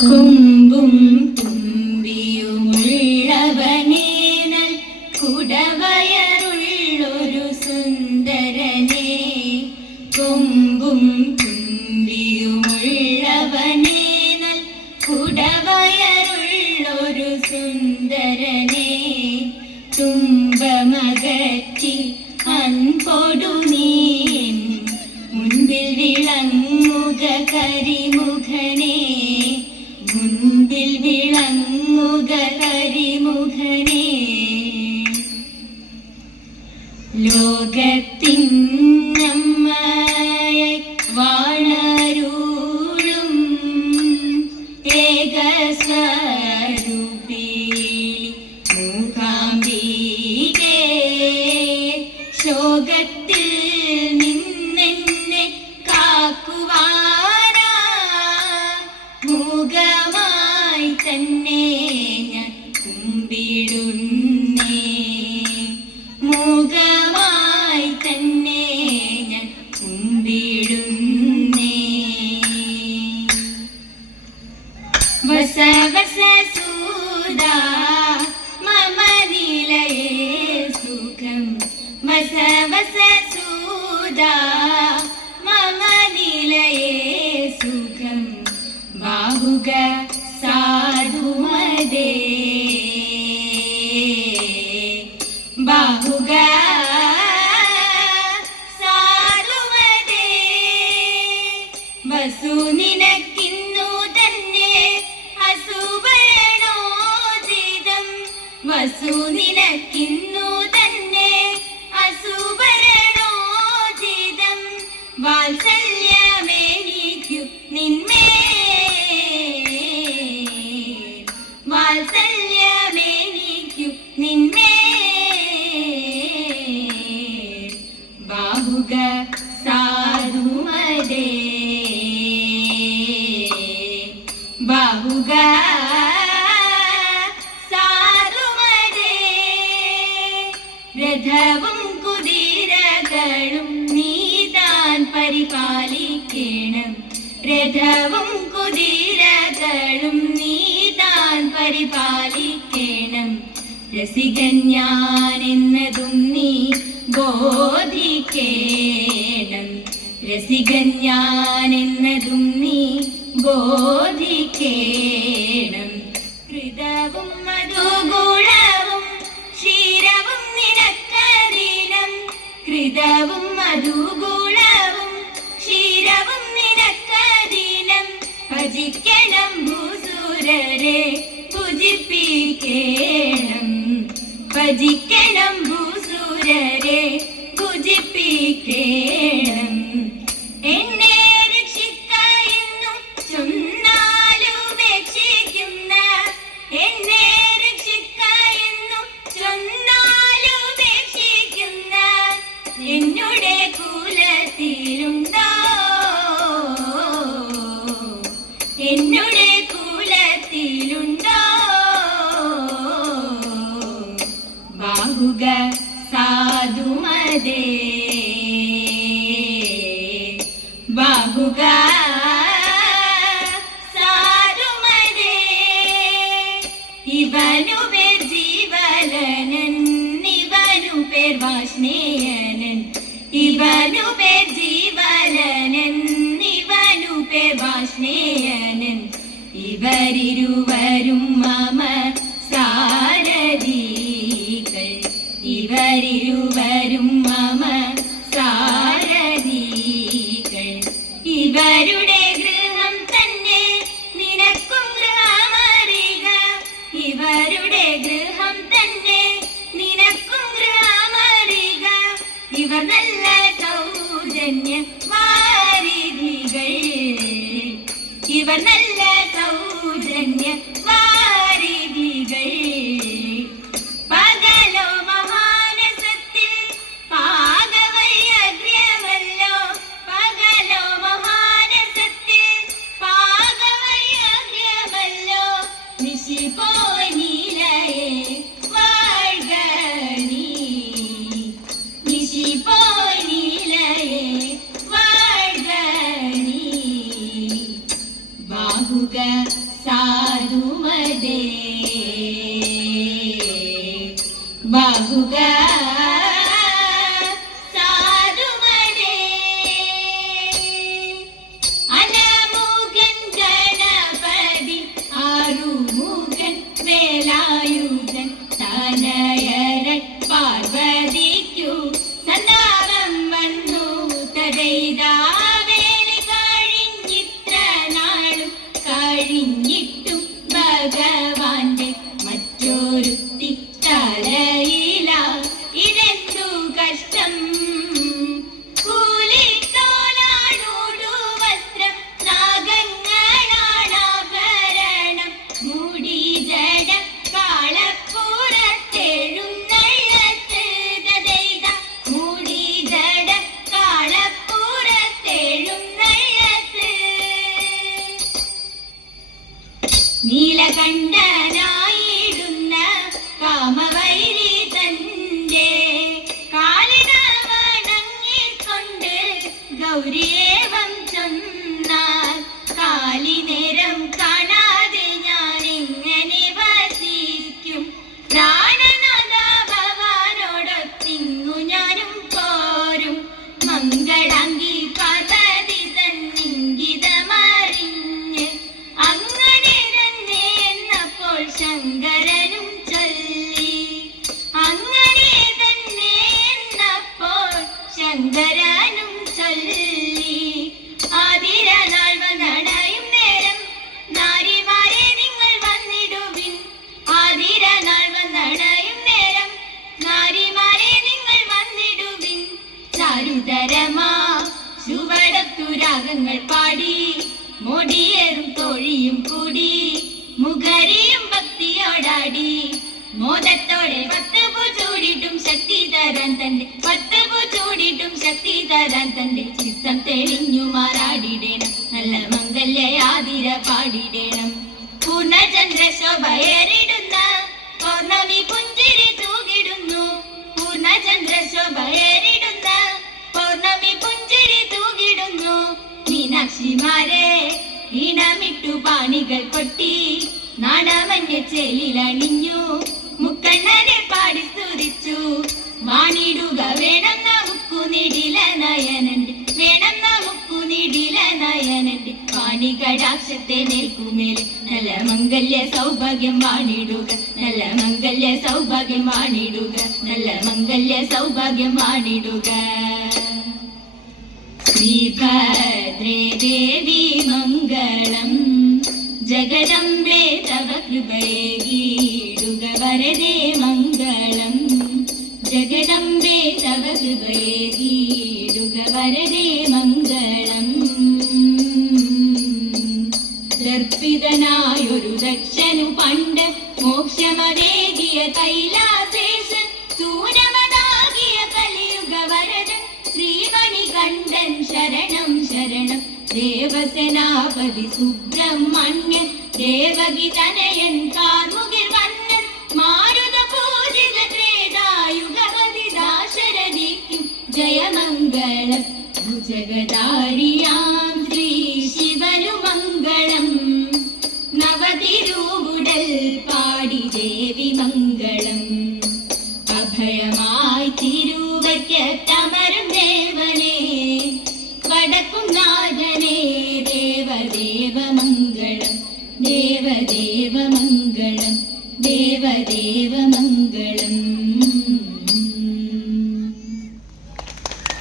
കൊമ്പും തുമ്പിയുമുള്ളവനേ നൽ കുടവയറുള്ളൊരു സുന്ദരനേ. കൊമ്പും തുമ്പിയുമുള്ളവനേ നൽ കുടവയറുള്ളൊരു സുന്ദരനേ. തുമ്പമകറ്റി അൻപൊടു നീ മുൻപിൽ വിളങ്ങുക കരിമുഖനേ. മുൻപിൽ വിളങ്ങുക കരിമുഖനേ. ലോകത്തിന്നമ്മയായി വാണരുളും ഏകസ്വരൂപിണി മൂകാംബികേ. ശോകത്തിൽ നിന്നെന്നെ കാക്കുവാനാ മൂകമായി തന്നെ ഞാൻ കുമ്പിടുന്നേ. മൂകമായി തന്നെ ഞാൻ കുമ്പിടുന്നേ. വസ വസ സൂദാ മമ നിലയേ സുഖം. വസ വസ സൂദാ മമ നിലയേ സുഖം. ബാഹുക സാധുമദേ. ബാഹുക സാധുമദേ. വസു നിനക്കിന്നു തന്നെ അസുഭരണോചിതം. വസു നിനക്കിന്നു തന്നെ അസുഭരണോചിതം. വാത്സല്യമേനിക്കു നിന്മേൽ. വാത്സല്യമേനിക്കു നിന്മേൽ. ബാഹുക സാധുമദേ. ബാഹുക സാധുമദേ. രഥവും കുതിരകളും നീതാൻ പരിപാലിക്കണം. രഥവും കുതിരകളും നീതാൻ പരിപാലിക്കണം. രസികൻ ഞാനെന്നതും നീ ബോധിക്കേണം. രസികൻ ഞാനെന്നതും നീ ബോധിക്കേണം. കൃതവും മധുഗുണവും ക്ഷീരവും നിനക്കദീനം. കൃതവും മധുഗുണവും ക്ഷീരവും നിനക്കദീനം. ഭജിക്കണം ഭൂസുരരെ ഭുജിപ്പിക്കേണം. ഭജിക്കണം ഭൂസുരരെ ഭുജിപ്പിക്കേണം. എന്നെ രക്ഷിക്ക എന്നു ചൊന്നാലുപേക്ഷിക്കുന്ന. എന്നെ രക്ഷിക്ക എന്നു ചൊന്നാലുപേക്ഷിക്കുന്ന. എന്നുടെ കുലത്തിലുണ്ടോ. എന്നുടെ കുലത്തിലുണ്ടോ. ബാഹുക സാധുമദേ. ബാഹുക സാധുമദേ. ഇവനു പേർ ജീവലനൻ. ഇവനു പേർ വാഷ്ണേയനൻ. ഇവനു പേർ ജീവലനൻ. ഇവനു പേർ വാഷ്ണേയനൻ. ഇവരിരുവരും മമ സാരഥികൾ. ഇവരിരുവരും മമ സാരഥികൾ. ഇവരുടെ ഗൃഹം തന്നെ നിനക്കും ഗൃഹമറിക. ഇവരുടെ ഗൃഹം തന്നെ നിനക്കും ഗൃഹമറിക. ഇവർ നല്ല സൗജന്യ വാരിധികൾ. ഇവർ നല്ല സൗജന്യ വാരിധികൾ. പകലോ മഹാനസത്തിൽ പാകവൈഅഗ്ര്യമല്ലോ. പകലോ മഹാനസത്തിൽ പാകവൈഅഗ്ര്യമല്ലോ. നിശിപോയി നീലയെ വാഴ്ക നീ. നിശിപോയി നീലയെ വാഴ്ക നീ. ബാഹുക സാധുമതേ ബാഹുക സാധുമതേ അനമുഖൻ ഗണപതി ആറുമുഖൻ വേലായുധൻ തനയരൻ പാർവതിക്കു സന്താപം വന്നു തദൈതാവേലി കഴിഞ്ഞിത്ര നാളും കഴിഞ്ഞിട്ടും ഭഗവാന്റെ മറ്റൊരുത്തി തലയില ഇതെന്തു കഷ്ടം കൂലിത്തോലാണോടു വസ്ത്രം നാഗങ്ങളാണാഭരണം മുടി ജട കാളപ്പുറത്തെഴുന്നള്ളത്ത് ദദൈത മുടി ജട കാളപ്പുറത്തെഴുന്നള്ളത്ത് നീലകണ്ഠനായിടുന്ന കാമവൈരി തന്റെ കാലിന വണങ്ങിക്കൊണ്ട് ഗൗരിയേവം ചൊന്നാൽ കാലി നേരം കാണാതെ ഞാൻ എങ്ങനെ വസിക്കും പ്രാണനാഥ ഭവാനോടൊത്തിങ്ങു ഞാനും പോരും മംഗളാംഗി പാർവതി തന്നിങ്കിതമറിഞ്ഞ് അങ്ങനെ തന്നെ എന്നപ്പോൾ ശങ്കരനും ചൊല്ലി അങ്ങനെ തന്നെ എന്നപ്പോൾ ശങ്കരനും ചൊല്ലി ആതിര നാൾ വന്നടയും നേരം നാരിമാരെ നിങ്ങൾ വന്നിടുവിൻ ആതിര നാൾ വന്നടയും നേരം നാരിമാരെ നിങ്ങൾ വന്നിടുവിൻ ചാരുതരമാ ചുവടത്തു രാഗങ്ങൾ പാടി മോടിയേറും തോഴിയും കൂടി മുഖരിയും ഭക്തിയോടാടി മോദത്തോടെ പത്തുപൂ ചൂടിട്ടും ശക്തി തരാൻ തന്റെ പത്തുപൂ ചൂടിട്ടും ശക്തി തരാൻ തന്റെ ചിത്തം തെളിഞ്ഞു മാറാടിടേണം നല്ല മംഗല്യാതിര പാടിടേണം പൂർണ്ണചന്ദ്ര ശോഭയേറിടുന്ന പൗർണമി പുഞ്ചിരി തൂകിടുന്നു പൂർണ്ണചന്ദ്ര ശോഭയേറിടുന്ന പൗർണമി പുഞ്ചിരി തൂകിടുന്നു മീനാക്ഷിമാരെ ഈണമിട്ടു പാണികൾ കൊട്ടി നാണമഞ്ഞ ചേലിലണിഞ്ഞു മുക്കണ്ണനെ പാടി സ്തുതിച്ചു വാണിടുക വേണം നമുക്കു നിടില നയനന്റെ വേണം നമുക്കു നിടില നയനന്റെ പാണികടാക്ഷത്തെ നേൽക്കുമേലെ നല്ല മംഗല്യ സൗഭാഗ്യം വാണിടുക നല്ല മംഗല്യ സൗഭാഗ്യം വാണിടുക നല്ല മംഗല്യ സൗഭാഗ്യം വാണിടുക ശ്രീഭദ്രേ ദേവി മംഗളം ജഗദംബേ തവ കൃപയേകീടുക വരദേ മംഗളം ജഗദംബേ തവ കൃപയേകീടുക വരദേ മംഗളം ദർപ്പിതനായൊരു ദക്ഷനു പണ്ട് മോക്ഷമതേകിയ കൈലാസേശൻ സൂരമതാകിയ കലിയുഗ വരദൻ ശ്രീമണികണ്ഠൻ ശരണം ശരണം ദേവസേനാപതി സുബ്രഹ്മണ്യൻ ദേവകി തനയൻ കാർമുകിൽ വന്നൻ മാരുത പൂജിത ത്രേതായുഗവതി ദാശരഥിക്കും ജയമംഗളം ഭുജഗധാരിയാം ശ്രീ ശിവനു മംഗളം നവതിരുവുടൽ പാടി ദേവി മംഗളം അഭയമായി തിരുവയ്ക്കത്തമരും ദേവനേ വടക്കും നാഥനേ ദേവദേവ മംഗളം ദേവദേവ മംഗളം ദേവദേവ മംഗളം